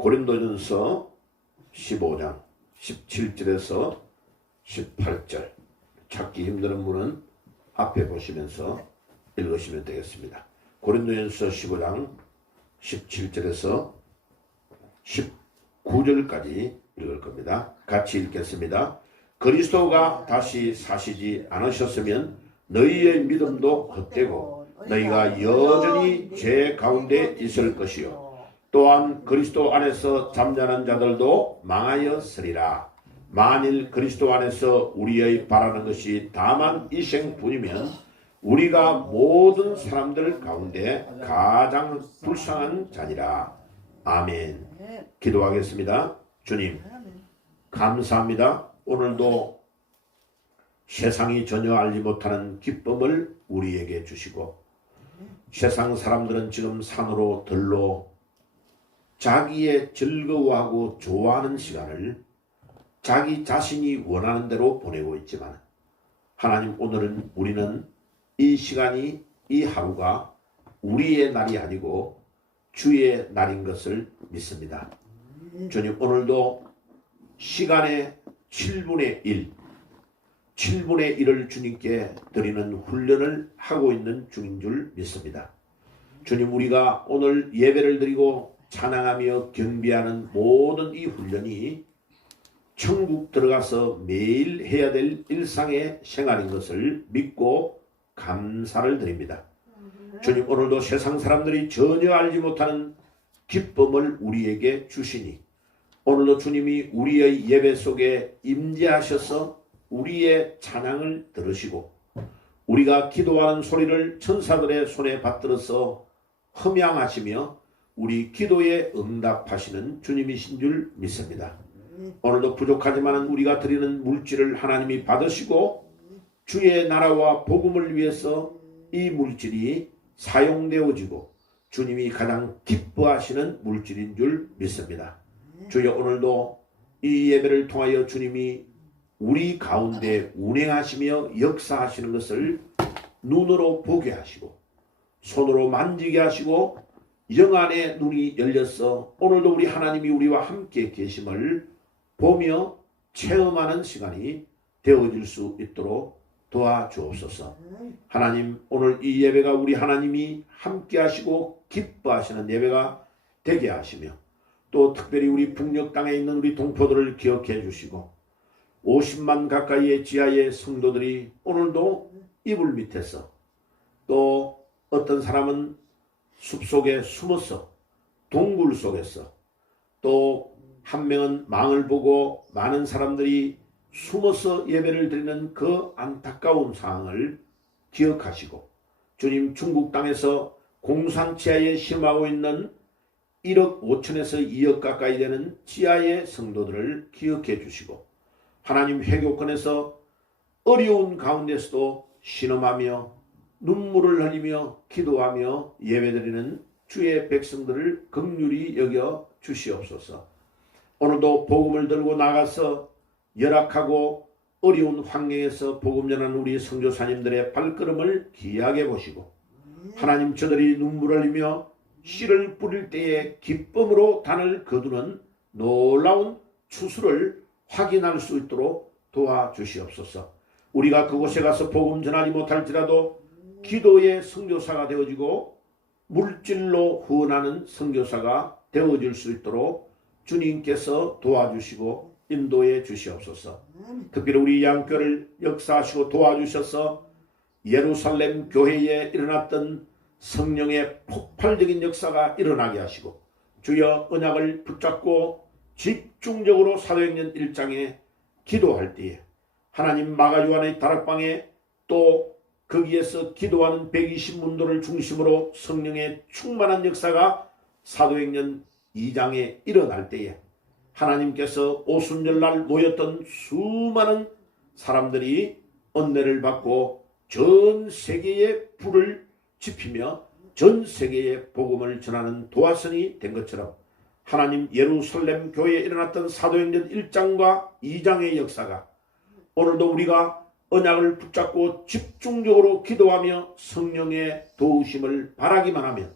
고린도전서 15장 17절에서 18절 찾기 힘든 분은 앞에 보시면서 읽으시면 되겠습니다. 고린도전서 15장 17절에서 19절까지 읽을 겁니다. 같이 읽겠습니다. 그리스도가 다시 사시지 않으셨으면 너희의 믿음도 헛되고 너희가 여전히 죄 가운데 있을 것이요 또한 그리스도 안에서 잠자는 자들도 망하였으리라. 만일 그리스도 안에서 우리의 바라는 것이 다만 이 생뿐이면 우리가 모든 사람들 가운데 가장 불쌍한 자니라. 아멘. 기도하겠습니다. 주님 감사합니다. 오늘도 세상이 전혀 알지 못하는 기쁨을 우리에게 주시고 세상 사람들은 지금 산으로 들로 자기의 즐거워하고 좋아하는 시간을 자기 자신이 원하는 대로 보내고 있지만 하나님 오늘은 우리는 이 시간이 이 하루가 우리의 날이 아니고 주의 날인 것을 믿습니다. 주님 오늘도 시간의 7분의 1, 7분의 1을 주님께 드리는 훈련을 하고 있는 중인 줄 믿습니다. 주님 우리가 오늘 예배를 드리고 찬양하며 경배하는 모든 이 훈련이 천국 들어가서 매일 해야 될 일상의 생활인 것을 믿고 감사를 드립니다. 주님 오늘도 세상 사람들이 전혀 알지 못하는 기쁨을 우리에게 주시니 오늘도 주님이 우리의 예배 속에 임재하셔서 우리의 찬양을 들으시고 우리가 기도하는 소리를 천사들의 손에 받들어서 흠양하시며 우리 기도에 응답하시는 주님이신 줄 믿습니다. 오늘도 부족하지만 우리가 드리는 물질을 하나님이 받으시고 주의 나라와 복음을 위해서 이 물질이 사용되어지고 주님이 가장 기뻐하시는 물질인 줄 믿습니다. 주여 오늘도 이 예배를 통하여 주님이 우리 가운데 운행하시며 역사하시는 것을 눈으로 보게 하시고 손으로 만지게 하시고 영안의 눈이 열려서 오늘도 우리 하나님이 우리와 함께 계심을 보며 체험하는 시간이 되어질 수 있도록 도와주옵소서. 하나님 오늘 이 예배가 우리 하나님이 함께 하시고 기뻐하시는 예배가 되게 하시며 또 특별히 우리 북녘 땅에 있는 우리 동포들을 기억해 주시고 50만 가까이의 지하의 성도들이 오늘도 이불 밑에서 또 어떤 사람은 숲속에 숨어서 동굴 속에서 또 한 명은 망을 보고 많은 사람들이 숨어서 예배를 드리는 그 안타까운 상황을 기억하시고 주님 중국 땅에서 공산치하에 심하고 있는 1억 5천에서 2억 가까이 되는 지하의 성도들을 기억해 주시고 하나님 회교권에서 어려운 가운데서도 신음하며 눈물을 흘리며 기도하며 예배드리는 주의 백성들을 긍휼히 여겨 주시옵소서. 오늘도 복음을 들고 나가서 열악하고 어려운 환경에서 복음 전하는 우리 선교사님들의 발걸음을 귀하게 보시고 하나님 저들이 눈물을 흘리며 씨를 뿌릴 때에 기쁨으로 단을 거두는 놀라운 추수를 확인할 수 있도록 도와주시옵소서. 우리가 그곳에 가서 복음 전하지 못할지라도 기도의 선교사가 되어지고 물질로 후원하는 선교사가 되어질 수 있도록 주님께서 도와주시고 인도해 주시옵소서. 특별히 우리 양교를 역사하시고 도와주셔서 예루살렘 교회에 일어났던 성령의 폭발적인 역사가 일어나게 하시고 주여 언약을 붙잡고 집중적으로 사도행전 1장에 기도할 때에 하나님 마가요한의 다락방에 또 거기에서 기도하는 120문도를 중심으로 성령의 충만한 역사가 사도행전 2장에 일어날 때에 하나님께서 오순절날 모였던 수많은 사람들이 은혜를 받고 전 세계에 불을 지피며 전 세계에 복음을 전하는 도화선이 된 것처럼 하나님 예루살렘 교회에 일어났던 사도행전 1장과 2장의 역사가 오늘도 우리가 언약을 붙잡고 집중적으로 기도하며 성령의 도우심을 바라기만 하면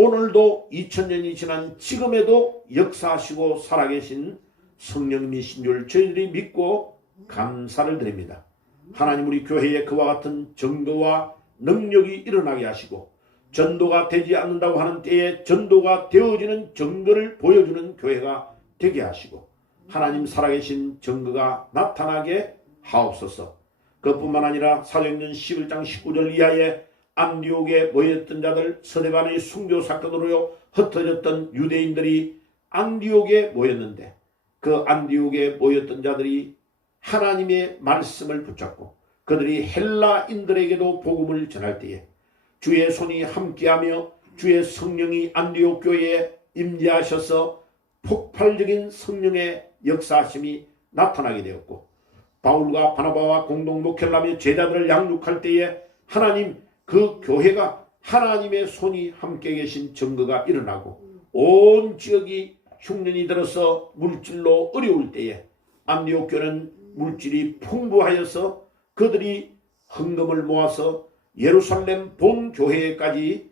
오늘도 2000년이 지난 지금에도 역사하시고 살아계신 성령님이신 줄 저희들이 믿고 감사를 드립니다. 하나님, 우리 교회에 그와 같은 증거와 능력이 일어나게 하시고 전도가 되지 않는다고 하는 때에 전도가 되어지는 증거를 보여주는 교회가 되게 하시고 하나님, 살아계신 증거가 나타나게 하옵소서. 그뿐만 아니라 사도행전 11장 19절 이하에 안디옥에 모였던 자들, 서대반의 순교 사건으로 흩어졌던 유대인들이 안디옥에 모였는데 그 안디옥에 모였던 자들이 하나님의 말씀을 붙잡고 그들이 헬라인들에게도 복음을 전할 때에 주의 손이 함께하며 주의 성령이 안디옥 교회에 임재하셔서 폭발적인 성령의 역사하심이 나타나게 되었고 바울과 바나바와 공동 목회를 하며 제자들을 양육할 때에 하나님, 그 교회가 하나님의 손이 함께 계신 증거가 일어나고 온 지역이 흉년이 들어서 물질로 어려울 때에 안디옥 교회는 물질이 풍부하여서 그들이 헌금을 모아서 예루살렘 본 교회까지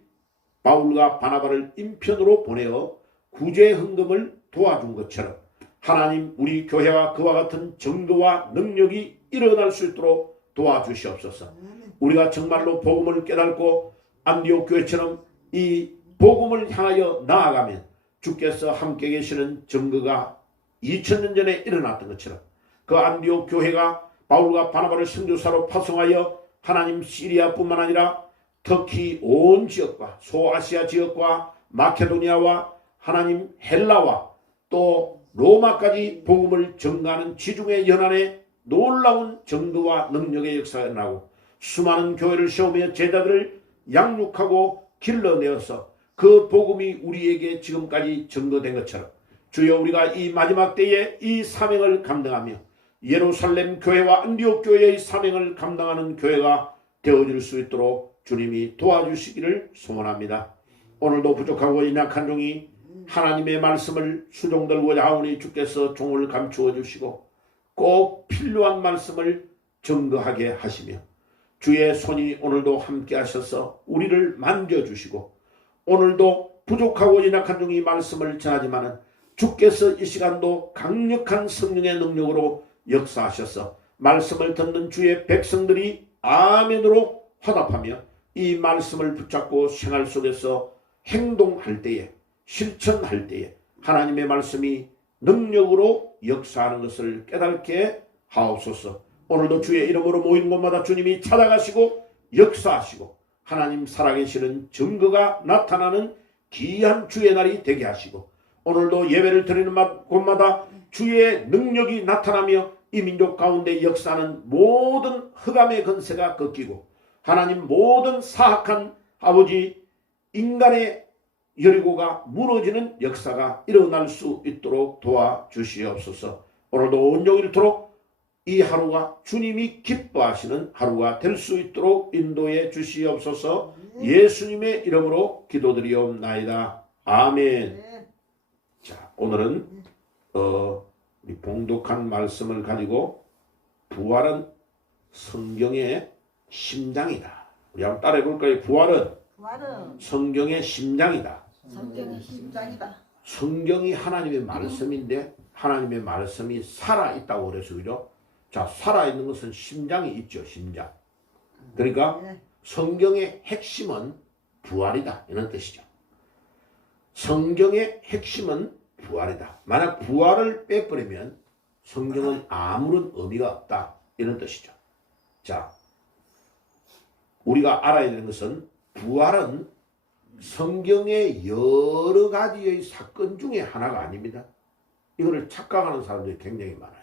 바울과 바나바를 인편으로 보내어 구제 헌금을 도와준 것처럼 하나님, 우리 교회와 그와 같은 증거와 능력이 일어날 수 있도록 도와주시옵소서. 우리가 정말로 복음을 깨닫고 안디옥 교회처럼 이 복음을 향하여 나아가면 주께서 함께 계시는 증거가 2000년 전에 일어났던 것처럼 그 안디옥 교회가 바울과 바나바를 선교사로 파송하여 하나님, 시리아뿐만 아니라 터키 온 지역과 소아시아 지역과 마케도니아와 하나님 헬라와 또 로마까지 복음을 전가하는 지중해 연안에 놀라운 정도와 능력의 역사가 일어나고 수많은 교회를 세우며 제자들을 양육하고 길러내어서 그 복음이 우리에게 지금까지 증거된 것처럼 주여, 우리가 이 마지막 때에 이 사명을 감당하며 예루살렘 교회와 안디옥 교회의 사명을 감당하는 교회가 되어질 수 있도록 주님이 도와주시기를 소원합니다. 오늘도 부족하고 연약한 종이 하나님의 말씀을 수종들고자 하오니 주께서 종을 감추어 주시고 꼭 필요한 말씀을 증거하게 하시며 주의 손이 오늘도 함께 하셔서 우리를 만져주시고 오늘도 부족하고 연약한 종이 말씀을 전하지만은 주께서 이 시간도 강력한 성령의 능력으로 역사하셔서 말씀을 듣는 주의 백성들이 아멘으로 화답하며 이 말씀을 붙잡고 생활 속에서 행동할 때에 실천할 때에 하나님의 말씀이 능력으로 역사하는 것을 깨닫게 하옵소서. 오늘도 주의 이름으로 모이는 곳마다 주님이 찾아가시고 역사하시고 하나님 살아계시는 증거가 나타나는 귀한 주의 날이 되게 하시고 오늘도 예배를 드리는 곳마다 주의 능력이 나타나며 이 민족 가운데 역사하는 모든 흑암의 건세가 꺾이고 하나님, 모든 사악한 아버지 인간의 여리고가 무너지는 역사가 일어날 수 있도록 도와주시옵소서. 오늘도 온종일 이토록 이 하루가 주님이 기뻐하시는 하루가 될 수 있도록 인도해 주시옵소서. 예수님의 이름으로 기도드리옵나이다. 아멘. 자, 오늘은 이 봉독한 말씀을 가지고 부활은 성경의 심장이다. 우리 한번 따라해 볼까요? 부활은 성경의 심장이다. 성경의 심장이다. 성경이 하나님의 말씀인데 하나님의 말씀이 살아있다고 그래서 그죠? 자, 살아있는 것은 심장이 있죠. 심장. 그러니까 성경의 핵심은 부활이다 이런 뜻이죠. 성경의 핵심은 부활이다. 만약 부활을 빼버리면 성경은 아무런 의미가 없다 이런 뜻이죠. 자, 우리가 알아야 되는 것은 부활은 성경의 여러 가지의 사건 중에 하나가 아닙니다. 이거를 착각하는 사람들이 굉장히 많아요.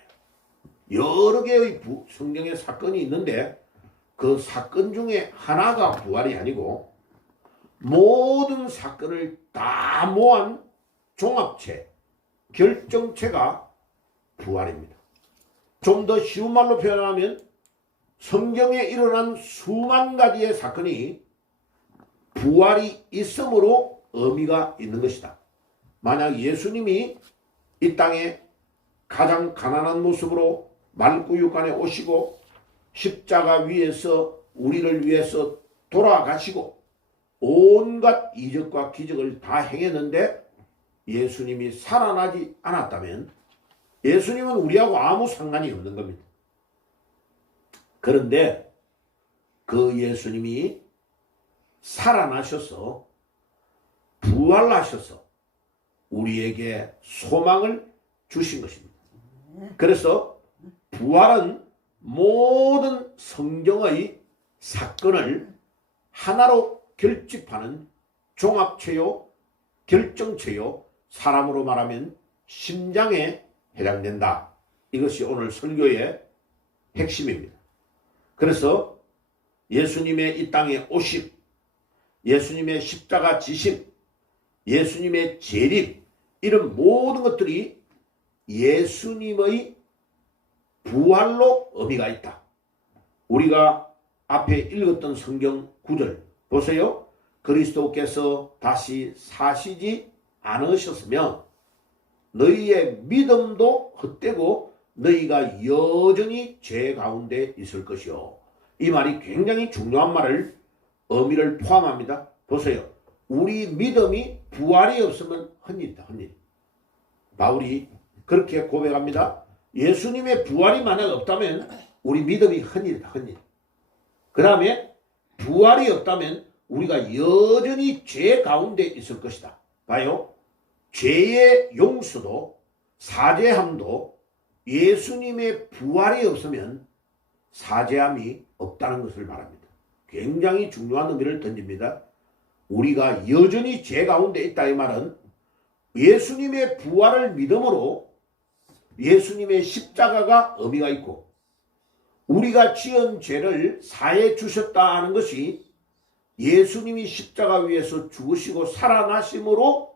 여러 개의 성경의 사건이 있는데 그 사건 중에 하나가 부활이 아니고 모든 사건을 다 모은 종합체, 결정체가 부활입니다. 좀 더 쉬운 말로 표현하면 성경에 일어난 수만 가지의 사건이 부활이 있음으로 의미가 있는 것이다. 만약 예수님이 이 땅에 가장 가난한 모습으로 말구육간에 오시고 십자가 위에서 우리를 위해서 돌아가시고 온갖 이적과 기적을 다 행했는데 예수님이 살아나지 않았다면 예수님은 우리하고 아무 상관이 없는 겁니다. 그런데 그 예수님이 살아나셔서 부활하셔서 우리에게 소망을 주신 것입니다. 그래서 부활은 모든 성경의 사건을 하나로 결집하는 종합체요, 결정체요, 사람으로 말하면 심장에 해당된다. 이것이 오늘 설교의 핵심입니다. 그래서 예수님의 이 땅에 오심, 예수님의 십자가 지심, 예수님의 재림, 이런 모든 것들이 예수님의 부활로 의미가 있다. 우리가 앞에 읽었던 성경 구절 보세요. 그리스도께서 다시 사시지 않으셨으면 너희의 믿음도 헛되고 너희가 여전히 죄 가운데 있을 것이요. 이 말이 굉장히 중요한 말을 의미를 포함합니다. 보세요. 우리 믿음이 부활이 없으면 헛일이다. 헛일. 바울이 그렇게 고백합니다. 예수님의 부활이 만약 없다면 우리 믿음이 헛일이다. 헛일. 그 다음에 부활이 없다면 우리가 여전히 죄 가운데 있을 것이다. 봐요. 죄의 용서도 사죄함도 예수님의 부활이 없으면 사죄함이 없다는 것을 말합니다. 굉장히 중요한 의미를 던집니다. 우리가 여전히 죄 가운데 있다 이 말은 예수님의 부활을 믿음으로 예수님의 십자가가 의미가 있고 우리가 지은 죄를 사해 주셨다 하는 것이 예수님이 십자가 위에서 죽으시고 살아나심으로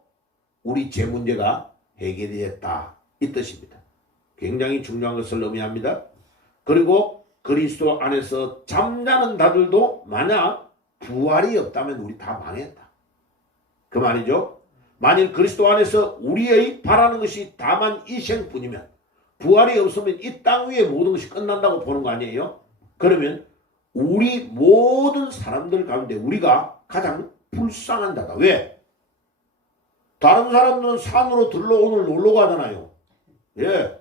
우리 죄 문제가 해결되었다 이 뜻입니다. 굉장히 중요한 것을 의미합니다. 그리고 그리스도 안에서 잠자는 자들도 만약 부활이 없다면 우리 다 망했다. 그 말이죠. 만일 그리스도 안에서 우리의 바라는 것이 다만 이 생뿐이면 부활이 없으면 이 땅 위에 모든 것이 끝난다고 보는 거 아니에요? 그러면 우리 모든 사람들 가운데 우리가 가장 불쌍한 자다. 왜? 다른 사람들은 산으로 들러 오늘 놀러 가잖아요. 예.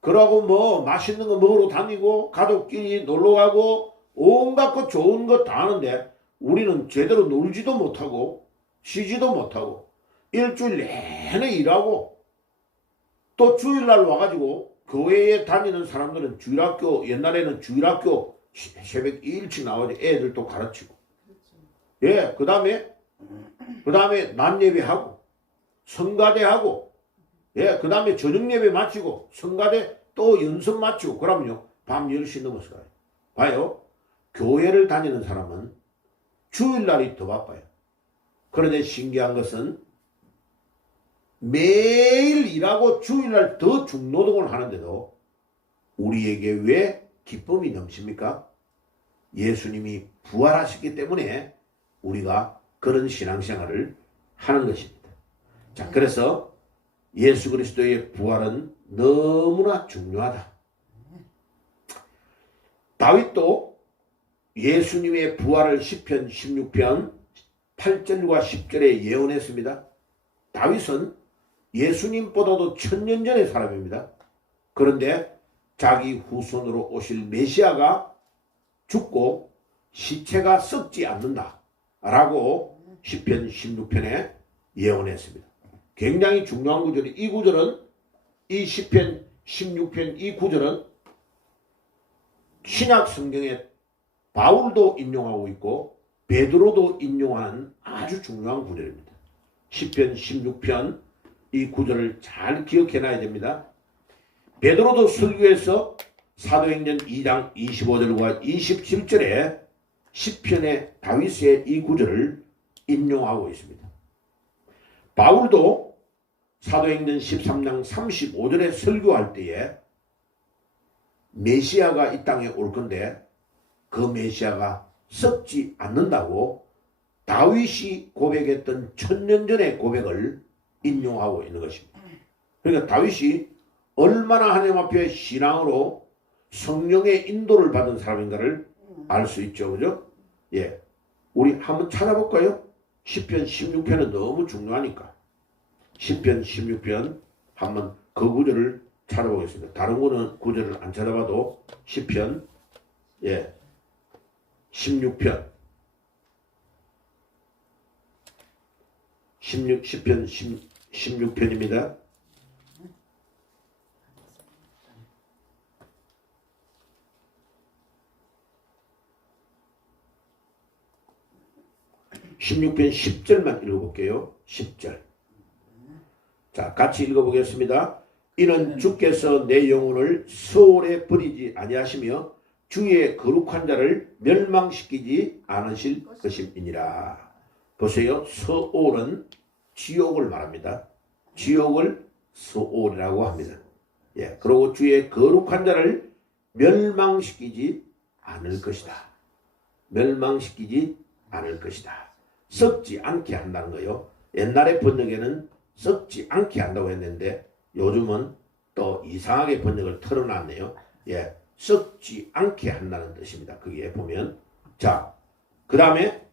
그러고 뭐 맛있는 거 먹으러 다니고 가족끼리 놀러 가고 온갖 것 좋은 것 다 하는데 우리는 제대로 놀지도 못하고 쉬지도 못하고 일주일 내내 일하고 또 주일날 와가지고 교회에 다니는 사람들은 주일학교 옛날에는 주일학교 새벽 일찍 나와서 애들 또 가르치고 예, 그 다음에 낮 예배하고 성가대하고 예, 그 다음에 저녁 예배 마치고 성가대 또 연습 마치고 그러면요 밤 10시 넘어서 가요. 봐요. 교회를 다니는 사람은 주일날이 더 바빠요. 그런데 신기한 것은 매일 일하고 주일날 더 중노동을 하는데도 우리에게 왜 기쁨이 넘칩니까? 예수님이 부활하셨기 때문에 우리가 그런 신앙생활을 하는 것입니다. 자, 그래서 예수 그리스도의 부활은 너무나 중요하다. 다윗도 예수님의 부활을 시편 16편 8절과 10절에 예언했습니다. 다윗은 예수님보다도 1000년 전의 사람입니다. 그런데 자기 후손으로 오실 메시아가 죽고 시체가 썩지 않는다 라고 시편 16편에 예언했습니다. 굉장히 중요한 구절이 이 구절은 이 시편 16편 이 구절은 신약 성경에 바울도 인용하고 있고 베드로도 인용하는 아주 중요한 구절입니다. 시편 16편 이 구절을 잘 기억해놔야 됩니다. 베드로도 설교에서 사도행전 2장 25절과 27절에 시편의 다윗의 이 구절을 인용하고 있습니다. 바울도 사도행전 13장 35절에 설교할 때에 메시아가 이 땅에 올 건데 그 메시아가 썩지 않는다고 다윗이 고백했던 1000년 전의 고백을 인용하고 있는 것입니다. 그러니까 다윗이 얼마나 하나님 앞에 신앙으로 성령의 인도를 받은 사람인가를 알 수 있죠. 그죠? 예. 우리 한번 찾아볼까요? 10편 16편은 너무 중요하니까 10편 16편 한번 그 구절을 찾아보겠습니다. 다른 거는 구절을 안 찾아봐도 10편 16편 10편 16편입니다. (16편) 10절만 읽어볼게요. 10절. 자, 같이 읽어보겠습니다. 이는 주께서 내 영혼을 서울에 버리지 아니하시며 주의 거룩한 자를 멸망시키지 않으실 것임이니라. 보세요. 서울은 지옥을 말합니다. 지옥을 서울이라고 합니다. 그리고 주의 거룩한 자를 멸망시키지 않을 것이다. 멸망시키지 않을 것이다. 썩지 않게 한다는 거요. 옛날의 번역에는 썩지 않게 한다고 했는데 요즘은 또 이상하게 번역을 털어놨네요. 썩지 않게 한다는 뜻입니다. 거기에 보면. 자, 그 다음에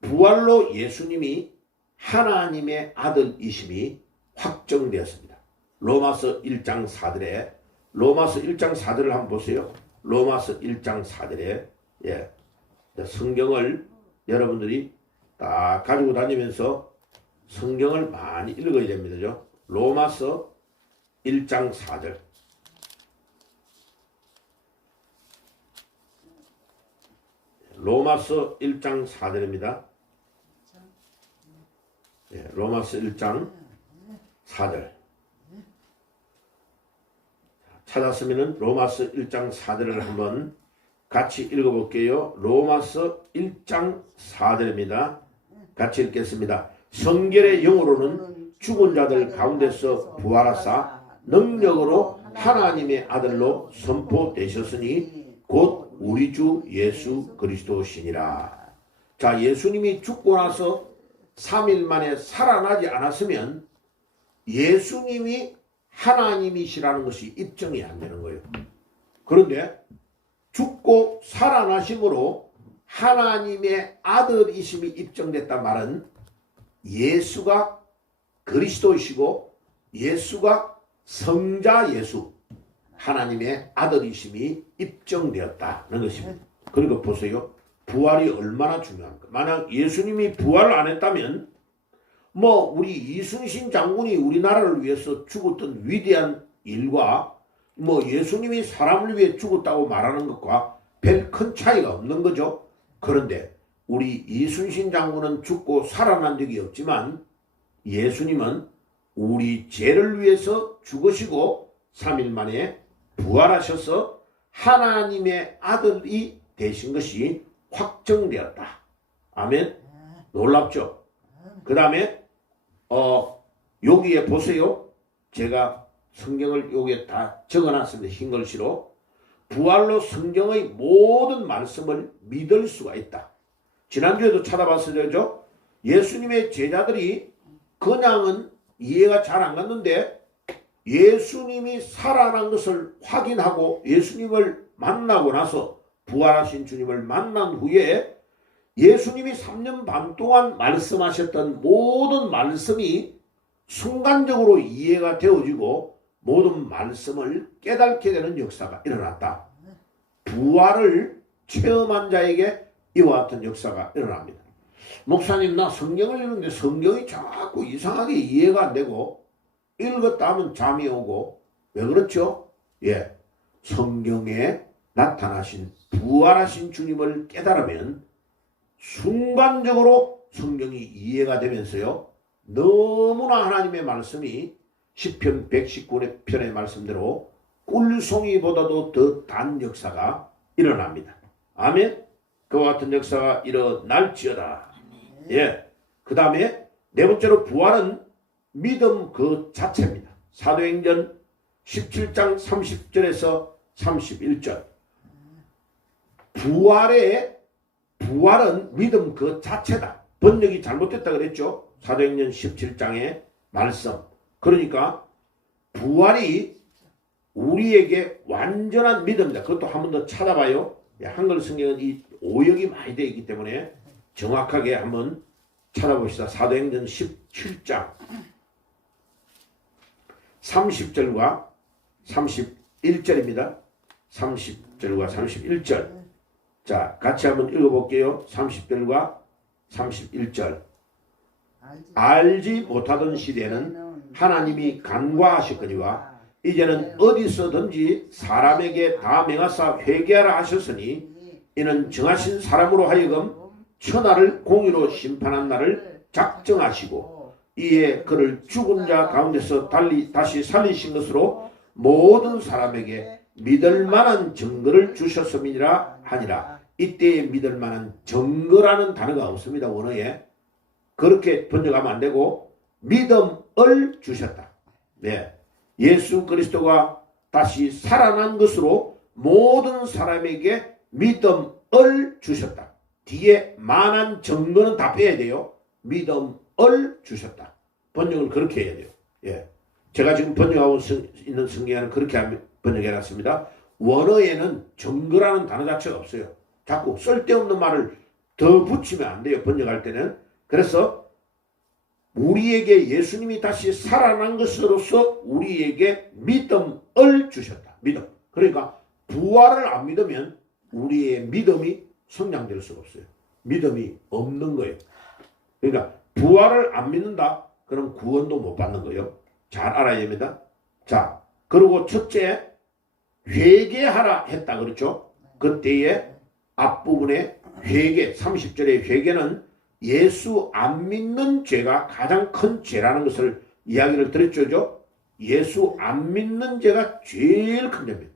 부활로 예수님이 하나님의 아들이심이 확정되었습니다. 로마서 1장 4절에 로마서 1장 4절을 한번 보세요. 로마서 1장 4절에 성경을 여러분들이 딱 가지고 다니면서 성경을 많이 읽어야 됩니다. 로마서 1장 4절. 로마서 1장 4절입니다. 로마서 1장 4절. 찾았으면 로마서 1장 4절을 한번 같이 읽어볼게요. 로마서 1장 4절입니다. 같이 읽겠습니다. 성결의 영으로는 죽은 자들 가운데서 부활하사 능력으로 하나님의 아들로 선포되셨으니 곧 우리 주 예수 그리스도시니라. 자, 예수님이 죽고 나서 3일 만에 살아나지 않았으면 예수님이 하나님이시라는 것이 입증이 안 되는 거예요. 그런데 죽고 살아나심으로 하나님의 아들이심이 입증됐단 말은 예수가 그리스도이시고 예수가 성자 예수 하나님의 아들이심이 입증되었다는 것입니다. 그리고 보세요. 부활이 얼마나 중요한가. 만약 예수님이 부활을 안 했다면 우리 이순신 장군이 우리나라를 위해서 죽었던 위대한 일과 예수님이 사람을 위해 죽었다고 말하는 것과 별 큰 차이가 없는 거죠. 그런데 우리 이순신 장군은 죽고 살아난 적이 없지만 예수님은 우리 죄를 위해서 죽으시고 3일 만에 부활하셔서 하나님의 아들이 되신 것이 확정되었다. 아멘. 놀랍죠? 그 다음에 여기에 보세요. 제가 성경을 여기에 다 적어놨습니다. 흰 글씨로. 부활로 성경의 모든 말씀을 믿을 수가 있다. 지난주에도 찾아봤어요. 예수님의 제자들이 그냥은 이해가 잘 안 갔는데 예수님이 살아난 것을 확인하고 예수님을 만나고 나서 부활하신 주님을 만난 후에 예수님이 3년 반 동안 말씀하셨던 모든 말씀이 순간적으로 이해가 되어지고 모든 말씀을 깨닫게 되는 역사가 일어났다. 부활을 체험한 자에게 이와 같은 역사가 일어납니다. 목사님, 나 성경을 읽는데 성경이 자꾸 이상하게 이해가 안 되고 읽었다 하면 잠이 오고 왜 그렇죠? 성경에 나타나신 부활하신 주님을 깨달으면 순간적으로 성경이 이해가 되면서요. 너무나 하나님의 말씀이 시편 119편의 말씀대로 꿀송이보다도 더 단 역사가 일어납니다. 아멘. 그와 같은 역사가 일어날지어다. 그 다음에 네 번째로 부활은 믿음 그 자체입니다. 사도행전 17장 30절에서 31절. 부활은 믿음 그 자체다. 번역이 잘못됐다 그랬죠. 사도행전 17장의 말씀. 그러니까 부활이 우리에게 완전한 믿음이다. 그것도 한 번 더 찾아봐요. 한글 성경은 이 오역이 많이 되어 있기 때문에 정확하게 한번 찾아봅시다. 사도행전 17장 30절과 31절입니다. 30절과 31절. 자, 같이 한번 읽어볼게요. 30절과 31절. 알지 못하던 시대에는 하나님이 간과하셨거니와 이제는 어디서든지 사람에게 다 명하사 회개하라 하셨으니 이는 정하신 사람으로 하여금 천하를 공의로 심판한 날을 작정하시고 이에 그를 죽은 자 가운데서 다시 살리신 것으로 모든 사람에게 믿을 만한 증거를 주셨음이니라 하니라. 이때에 믿을 만한 증거라는 단어가 없습니다. 원어에. 그렇게 번역하면 안 되고 믿음을 주셨다. 네. 예수 그리스도가 다시 살아난 것으로 모든 사람에게 믿음을 주셨다. 뒤에 만한 증거는 다 빼야 돼요. 믿음을 주셨다. 번역을 그렇게 해야 돼요. 예. 제가 지금 번역하고 있는 성경에는 그렇게 번역해놨습니다. 원어에는 증거라는 단어 자체가 없어요. 자꾸 쓸데없는 말을 더 붙이면 안 돼요. 번역할 때는. 그래서 우리에게 예수님이 다시 살아난 것으로서 우리에게 믿음을 주셨다. 믿음. 그러니까 부활을 안 믿으면 우리의 믿음이 성장될 수가 없어요. 믿음이 없는 거예요. 그러니까 부활을 안 믿는다? 그럼 구원도 못 받는 거예요. 잘 알아야 됩니다. 자, 그리고 첫째, 회개하라 했다. 그렇죠? 그때의 앞부분에 회개, 30절의 회개는 예수 안 믿는 죄가 가장 큰 죄라는 것을 이야기를 드렸죠. 예수 안 믿는 죄가 제일 큰 죄입니다.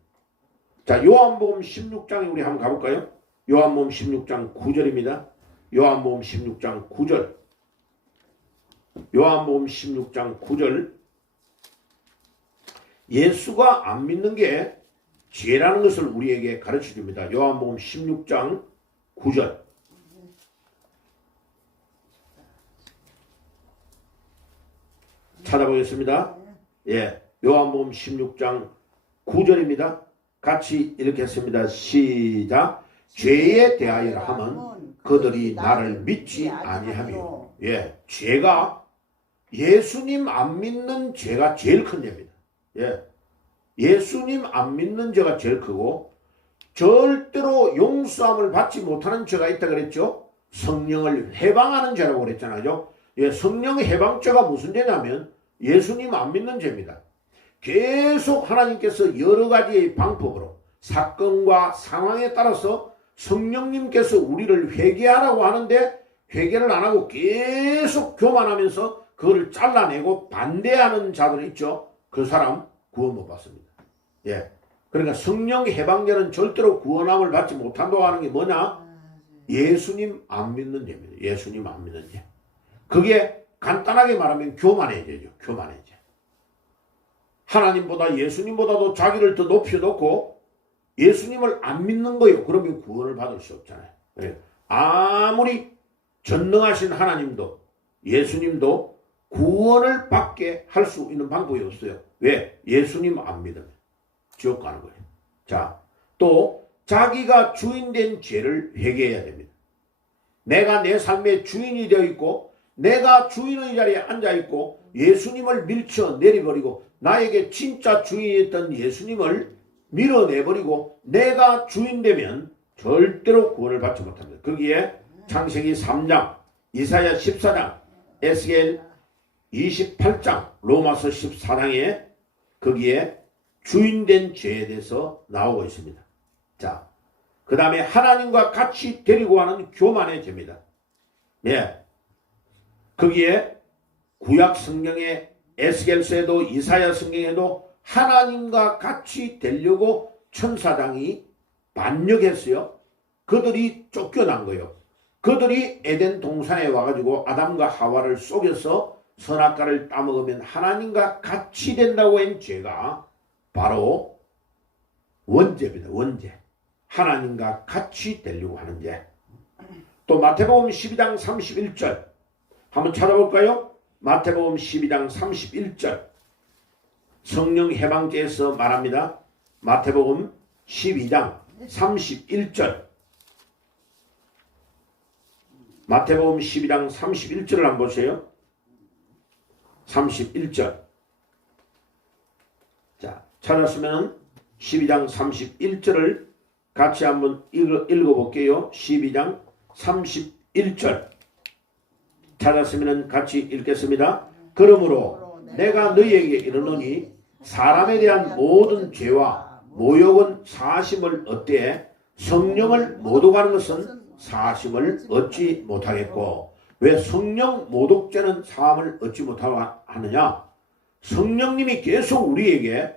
자, 요한복음 16장에 우리 한번 가볼까요? 요한복음 16장 9절입니다. 요한복음 16장 9절. 요한복음 16장 9절. 예수가 안 믿는 게 죄라는 것을 우리에게 가르쳐 줍니다. 요한복음 16장 9절. 찾아보겠습니다. 예. 요한복음 16장 9절입니다. 같이 이렇게 했습니다. 시작. 죄에 대하여 하면 그들이 나를 믿지 아니하며. 예. 죄가 예수님 안 믿는 죄가 제일 큰 죄입니다. 예. 예수님 안 믿는 죄가 제일 크고 절대로 용서함을 받지 못하는 죄가 있다 그랬죠. 성령을 해방하는 죄라고 그랬잖아요. 예, 성령 해방죄가 무슨 죄냐면 예수님 안 믿는 죄입니다. 계속 하나님께서 여러 가지의 방법으로 사건과 상황에 따라서 성령님께서 우리를 회개하라고 하는데 회개를 안 하고 계속 교만하면서 그거를 잘라내고 반대하는 자들 있죠. 그 사람 구원 못 받습니다. 예. 그러니까 성령 해방죄는 절대로 구원함을 받지 못한다고 하는 게 뭐냐? 예수님 안 믿는 죄입니다. 예수님 안 믿는 죄. 그게 간단하게 말하면 교만의 죄죠. 교만의 죄. 하나님보다 예수님보다도 자기를 더 높여놓고 예수님을 안 믿는 거예요. 그러면 구원을 받을 수 없잖아요. 아무리 전능하신 하나님도 예수님도 구원을 받게 할 수 있는 방법이 없어요. 왜? 예수님 안 믿으면 지옥 가는 거예요. 자, 또 자기가 주인된 죄를 회개해야 됩니다. 내가 내 삶의 주인이 되어 있고 내가 주인의 자리에 앉아 있고 예수님을 밀쳐 내려버리고 나에게 진짜 주인이었던 예수님을 밀어내버리고 내가 주인 되면 절대로 구원을 받지 못합니다. 거기에 창세기 3장, 이사야 14장, 에스겔 28장, 로마서 14장에 거기에 주인된 죄에 대해서 나오고 있습니다. 자, 그 다음에 하나님과 같이 데리고 가는 교만의 죄입니다. 네. 거기에 구약 성경에 에스겔서에도 이사야 성경에도 하나님과 같이 되려고 천사장이 반역했어요. 그들이 쫓겨난 거예요. 그들이 에덴 동산에 와가지고 아담과 하와를 속여서 선악과를 따먹으면 하나님과 같이 된다고 한 죄가 바로 원죄입니다. 원죄. 하나님과 같이 되려고 하는 죄. 또 마태복음 12장 31절 한번 찾아볼까요? 마태복음 12장 31절 성령 해방죄에서 말합니다. 마태복음 12장 31절 마태복음 12장 31절을 한번 보세요. 31절. 자, 찾았으면 12장 31절을 같이 한번 읽어볼게요. 12장 31절. 찾았으면 같이 읽겠습니다. 그러므로 내가 너희에게 이르노니 사람에 대한 모든 죄와 모욕은 사심을 얻되 성령을 모독하는 것은 사심을 얻지 못하겠고, 왜 성령 모독죄는 사함을 얻지 못하느냐? 성령님이 계속 우리에게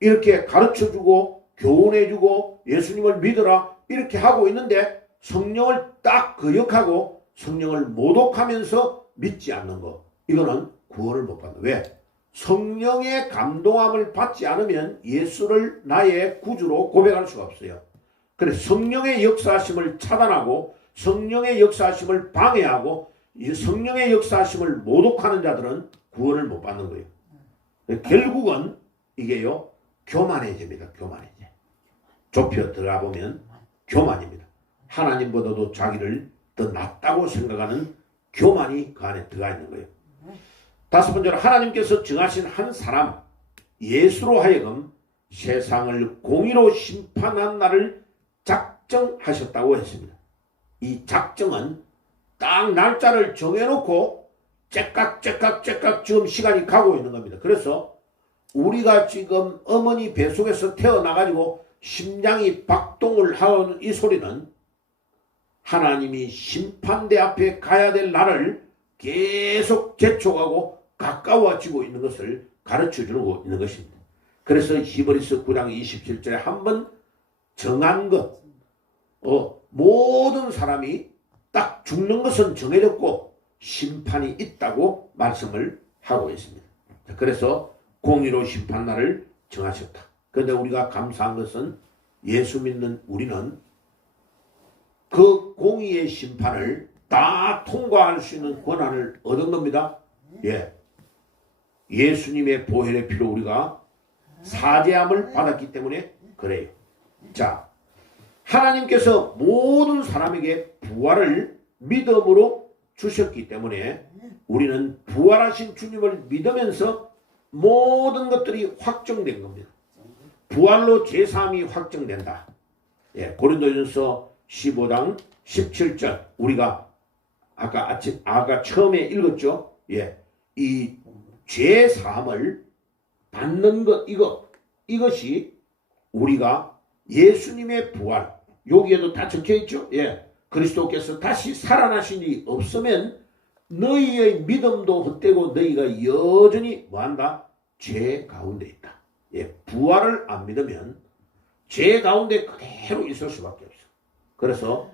이렇게 가르쳐주고 교훈해주고 예수님을 믿어라 이렇게 하고 있는데 성령을 딱 거역하고 성령을 모독하면서 믿지 않는 것, 이거는 구원을 못 받는. 왜? 성령의 감동함을 받지 않으면 예수를 나의 구주로 고백할 수가 없어요. 그래, 성령의 역사하심을 차단하고 성령의 역사하심을 방해하고 성령의 역사하심을 모독하는 자들은 구원을 못 받는 거예요. 결국은 이게요, 교만해집니다. 교만해져. 좁혀 들어가 보면 교만입니다. 하나님보다도 자기를 더 낫다고 생각하는 교만이 그 안에 들어가 있는 거예요. 다섯 번째로, 하나님께서 정하신 한 사람 예수로 하여금 세상을 공의로 심판한 날을 작정하셨다고 했습니다. 이 작정은 딱 날짜를 정해놓고 째깍 지금 시간이 가고 있는 겁니다. 그래서 우리가 지금 어머니 뱃속에서 태어나가지고 심장이 박동을 하는 이 소리는 하나님이 심판대 앞에 가야 될 날을 계속 재촉하고 가까워지고 있는 것을 가르쳐주고 있는 것입니다. 그래서 히브리서 9장 27절에 한번 정한 것, 모든 사람이 딱 죽는 것은 정해졌고 심판이 있다고 말씀을 하고 있습니다. 그래서 공의로 심판날을 정하셨다. 그런데 우리가 감사한 것은 예수 믿는 우리는 그 공의의 심판을 다 통과할 수 있는 권한을 얻은 겁니다. 예수님의 보혈의 피로 우리가 사죄함을 받았기 때문에 그래요. 자, 하나님께서 모든 사람에게 부활을 믿음으로 주셨기 때문에 우리는 부활하신 주님을 믿으면서 모든 것들이 확정된 겁니다. 부활로 제사함이 확정된다. 고린도전서 15장 17절 우리가 아까 처음에 읽었죠. 이 죄사함을 받는 것, 이것이 우리가 예수님의 부활, 여기에도 다 적혀 있죠. 그리스도께서 다시 살아나신 일이 없으면 너희의 믿음도 헛되고 너희가 여전히 뭐한다? 죄 가운데 있다. 부활을 안 믿으면 죄 가운데 그대로 있을 수밖에 없어. 그래서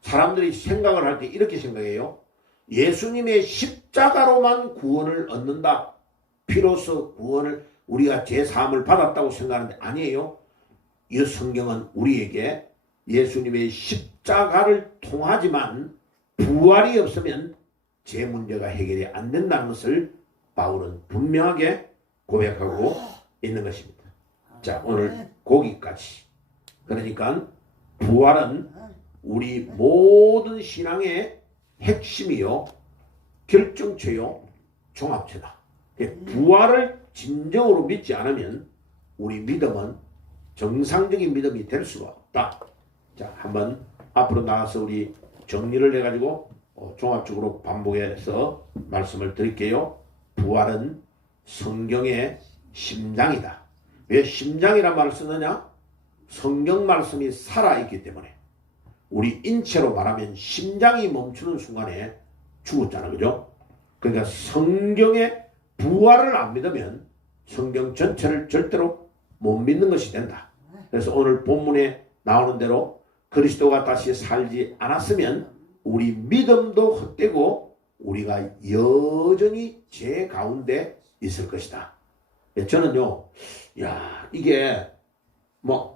사람들이 생각을 할 때 이렇게 생각해요. 예수님의 십자가로만 구원을 얻는다. 피로써 구원을, 우리가 죄사함을 받았다고 생각하는데 아니에요. 이 성경은 우리에게 예수님의 십자가를 통하지만 부활이 없으면 죄 문제가 해결이 안 된다는 것을 바울은 분명하게 고백하고 있는 것입니다. 자, 오늘 거기까지. 그러니까 부활은 우리 모든 신앙의 핵심이요, 결정체요, 종합체다. 부활을 진정으로 믿지 않으면 우리 믿음은 정상적인 믿음이 될 수가 없다. 자, 한번 앞으로 나가서 우리 정리를 해가지고 종합적으로 반복해서 말씀을 드릴게요. 부활은 성경의 심장이다. 왜 심장이란 말을 쓰느냐? 성경 말씀이 살아있기 때문에. 우리 인체로 말하면 심장이 멈추는 순간에 죽었잖아, 그죠? 그러니까 성경의 부활을 안 믿으면 성경 전체를 절대로 못 믿는 것이 된다. 그래서 오늘 본문에 나오는 대로 그리스도가 다시 살지 않았으면 우리 믿음도 헛되고 우리가 여전히 죄 가운데 있을 것이다. 저는요, 이게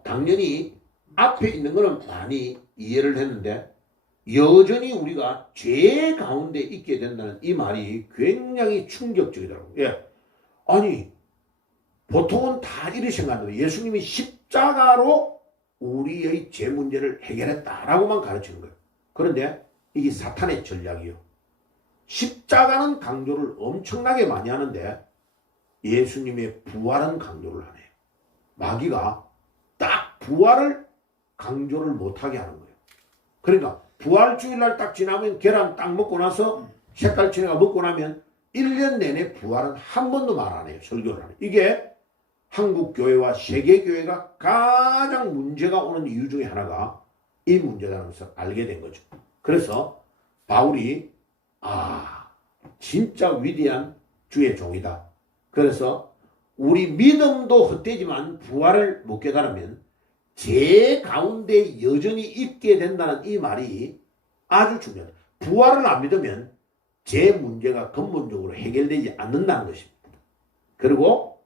당연히 앞에 있는 거는 많이 이해를 했는데 여전히 우리가 죄 가운데 있게 된다는 이 말이 굉장히 충격적이더라고요. 아니, 보통은 다 이렇게 생각하는데 예수님이 십자가로 우리의 죄 문제를 해결했다라고만 가르치는 거예요. 그런데 이게 사탄의 전략이요. 십자가는 강조를 엄청나게 많이 하는데 예수님의 부활은 강조를 안 해요. 마귀가 딱 부활을 강조를 못하게 하는 거예요. 그러니까 부활주일날 딱 지나면 계란 딱 먹고 나서 색깔치네가 먹고 나면 1년 내내 부활은 한 번도 말 안 해요. 설교를 안 해요. 이게 한국교회와 세계교회가 가장 문제가 오는 이유 중에 하나가 이 문제라는 것을 알게 된 거죠. 그래서 바울이 진짜 위대한 주의 종이다. 그래서 우리 믿음도 헛되지만 부활을 못 깨달으면 제 가운데 여전히 있게 된다는 이 말이 아주 중요하다. 부활을 안 믿으면 제 문제가 근본적으로 해결되지 않는다는 것입니다. 그리고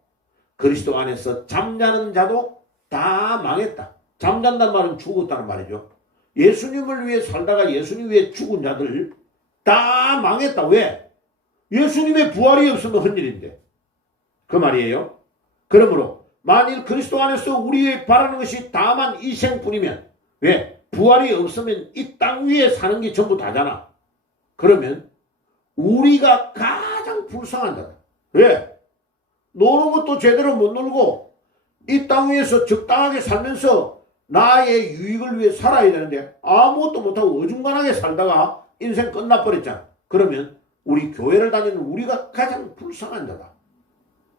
그리스도 안에서 잠자는 자도 다 망했다. 잠잔다는 말은 죽었다는 말이죠. 예수님을 위해 살다가 예수님 위해 죽은 자들 다 망했다. 왜? 예수님의 부활이 없으면 헛일인데. 그 말이에요. 그러므로 만일 그리스도 안에서 우리의 바라는 것이 다만 이 생뿐이면 왜? 부활이 없으면 이 땅 위에 사는 게 전부 다잖아. 그러면 우리가 가장 불쌍한 자다. 왜? 노는 것도 제대로 못 놀고 이 땅 위에서 적당하게 살면서 나의 유익을 위해 살아야 되는데 아무것도 못하고 어중간하게 살다가 인생 끝나버렸잖아. 그러면 우리 교회를 다니는 우리가 가장 불쌍한 자다.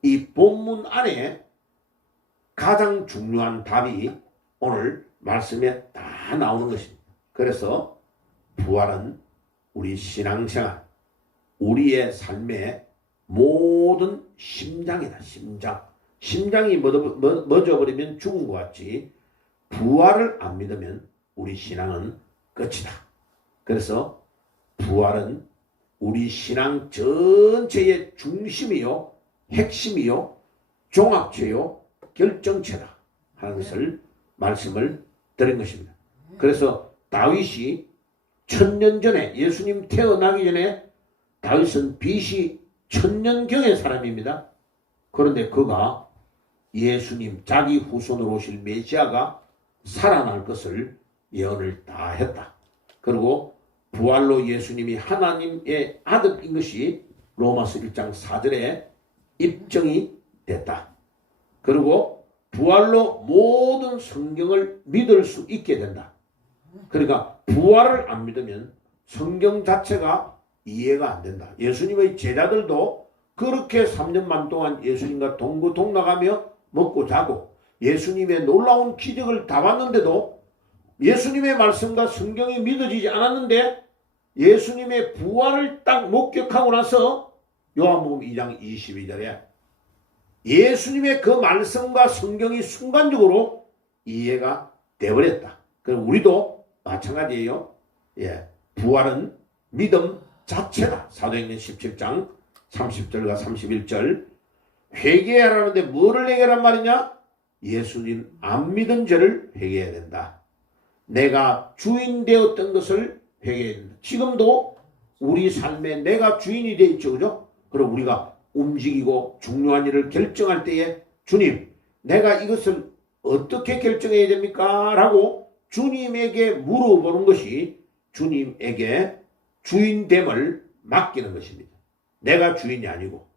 이 본문 안에 가장 중요한 답이 오늘 말씀에 다 나오는 것입니다. 그래서 부활은 우리 신앙생활, 우리의 삶의 모든 심장이다. 심장이 멎어버리면 죽은 것 같이 부활을 안 믿으면 우리 신앙은 끝이다. 그래서 부활은 우리 신앙 전체의 중심이요, 핵심이요, 종합체요, 결정체다 하는 것을 말씀을 드린 것입니다. 그래서 다윗이 1000년 전에 예수님 태어나기 전에 다윗은 BC 1000년경의 사람입니다. 그런데 그가 예수님 자기 후손으로 오실 메시아가 살아날 것을 예언을 다 했다. 그리고 부활로 예수님이 하나님의 아들인 것이 로마서 1장 4절에 입증이 됐다. 그리고 부활로 모든 성경을 믿을 수 있게 된다. 그러니까 부활을 안 믿으면 성경 자체가 이해가 안 된다. 예수님의 제자들도 그렇게 3년 반 동안 예수님과 동거동락하며 먹고 자고 예수님의 놀라운 기적을 다 봤는데도 예수님의 말씀과 성경이 믿어지지 않았는데 예수님의 부활을 딱 목격하고 나서 요한복음 2장 22절에 예수님의 그 말씀과 성경이 순간적으로 이해가 되어버렸다. 그럼 우리도 마찬가지예요. 부활은 믿음 자체다. 사도행전 17장 30절과 31절 회개하라는데 뭐를 회개하란 말이냐? 예수님 안 믿은 죄를 회개해야 된다. 내가 주인 되었던 것을 회개해야 된다. 지금도 우리 삶에 내가 주인이 되어 있죠. 그죠? 그럼 우리가 움직이고 중요한 일을 결정할 때에 주님, 내가 이것을 어떻게 결정해야 됩니까? 라고 주님에게 물어보는 것이 주님에게 주인됨을 맡기는 것입니다. 내가 주인이 아니고.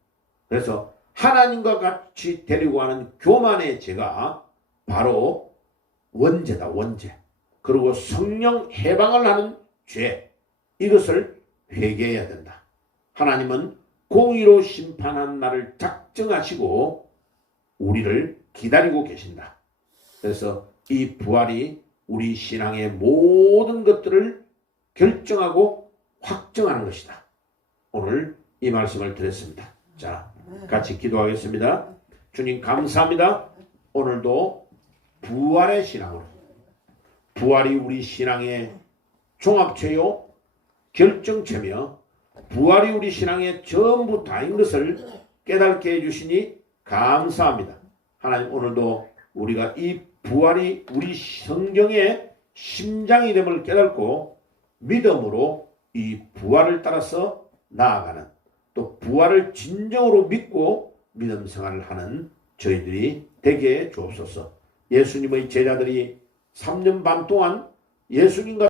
그래서 하나님과 같이 데리고 가는 교만의 죄가 바로 원죄다. 원죄. 그리고 성령 해방을 하는 죄. 이것을 회개해야 된다. 하나님은 공의로 심판한 날을 작정하시고 우리를 기다리고 계신다. 그래서 이 부활이 우리 신앙의 모든 것들을 결정하고 확정하는 것이다. 오늘 이 말씀을 드렸습니다. 자, 같이 기도하겠습니다. 주님 감사합니다. 오늘도 부활의 신앙으로 부활이 우리 신앙의 종합체요 결정체며 부활이 우리 신앙의 전부 다인 것을 깨닫게 해주시니 감사합니다. 하나님 오늘도 우리가 이 부활이 우리 성경의 심장이 됨을 깨닫고 믿음으로 이 부활을 따라서 나아가는 또 부활을 진정으로 믿고 믿음 생활을 하는 저희들이 되게 주옵소서. 예수님의 제자들이 3년 반 동안 예수님과